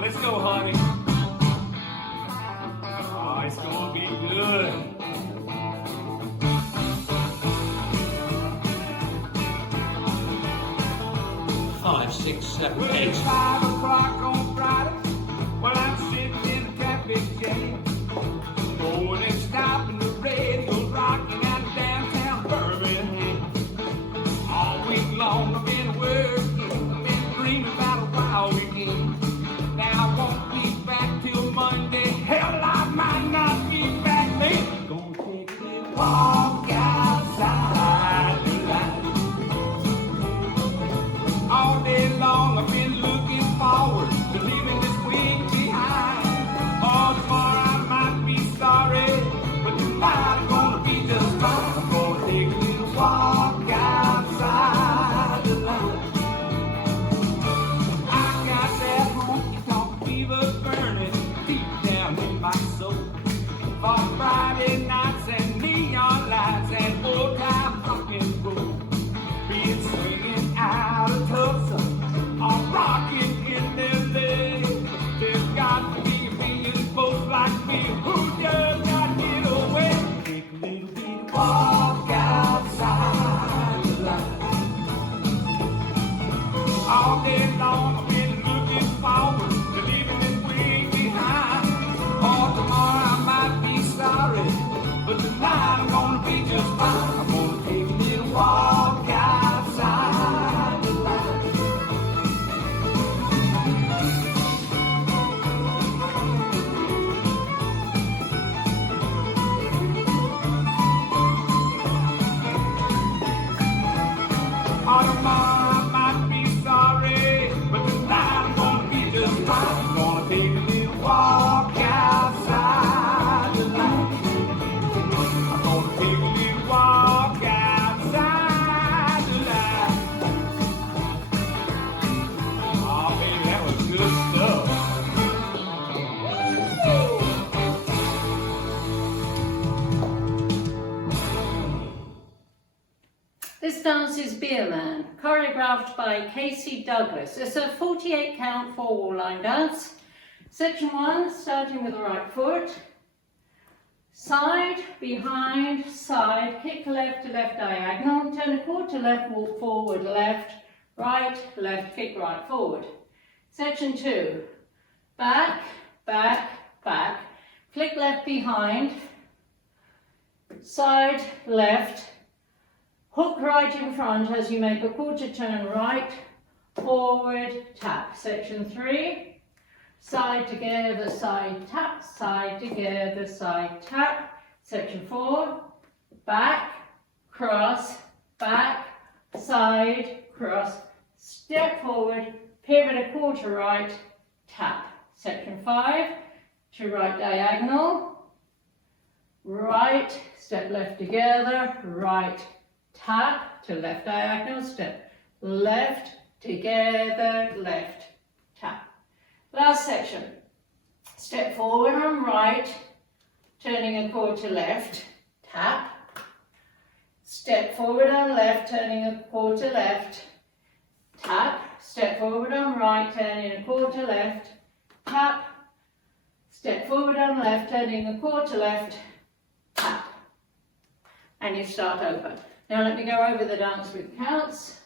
on, let's go, honey. Oh, it's gonna be good. 5, 6, 7, Well, 8. it's 5 o'clock on Friday. Well, I'm sitting in a traffic jam. Going and stopping, the radio's rocking out of downtown Birmingham. All week long I've been working, I've been dreaming about a wild weekend. Now I won't be back till Monday. Hell, I might not be back then. Gonna take a little walk outside the light. All day long I've been looking forward to leaving this week behind. Oh, tomorrow I might be sorry, but tonight I'm gonna be just fine. I'm gonna take a little walk outside the light. I got that honky-tonk fever burning deep down in my soul. For Friday nights and neon lights and old-time rock and roll. Be it swinging out of Tulsa or rocking in LA. There's got to be a million folks like me who just got to get away. Take a little bit of walk outside the light. All day long I've been looking forward to leaving this week behind. Oh, tomorrow I might be sorry, but tonight I'm gonna be just fine. I'm gonna take a little walk outside the light. Oh, tomorrow I might be sorry, but tonight I'm gonna be just fine. I'm gonna take a little walk outside the light. I'm gonna take a little walk outside the light. Oh, baby, that was good stuff. This dance is Beer Man, choreographed by Casey Douglas. It's a 48 count 4-wall line dance. Section 1, starting with the right foot. Side, behind, side, kick left to left diagonal, turn a quarter left, walk forward, left, kick right, forward. Section 2, back, back, back, flick left behind, side, left, hook right in front as you make a quarter turn right, forward, tap. Section 3, side together, side tap, side together, side tap. Section 4, back, cross, back, side, cross, step forward, pivot a quarter right, tap. Section 5, to right diagonal, right, step left together, right, tap, to left diagonal, step left, together, left, tap. Last section, step forward on right, turning a quarter left, tap, step forward on left, turning a quarter left, tap, step forward on right, turning a quarter left, tap, step forward on left, turning a quarter left, tap, and you start over. Now let me go over the dance with counts.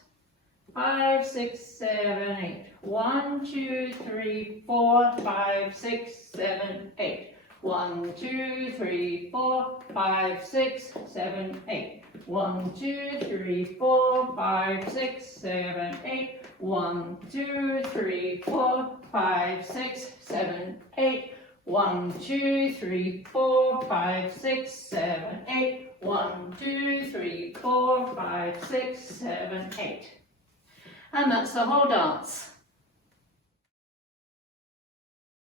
5, 6, 7, 8. 1, 2, 3, 4, 5, 6, 7, 8. 1, 2, 3, 4, 5, 6, 7, 8. 1, 2, 3, 4, 5, 6, 7, 8. 1, 2, 3, 4, 5, 6, 7, 8. 1, 2, 3, 4, 5, 6, 7, 8. 1, 2, 3, 4, 5, 6, 7, 8. And that's the whole dance.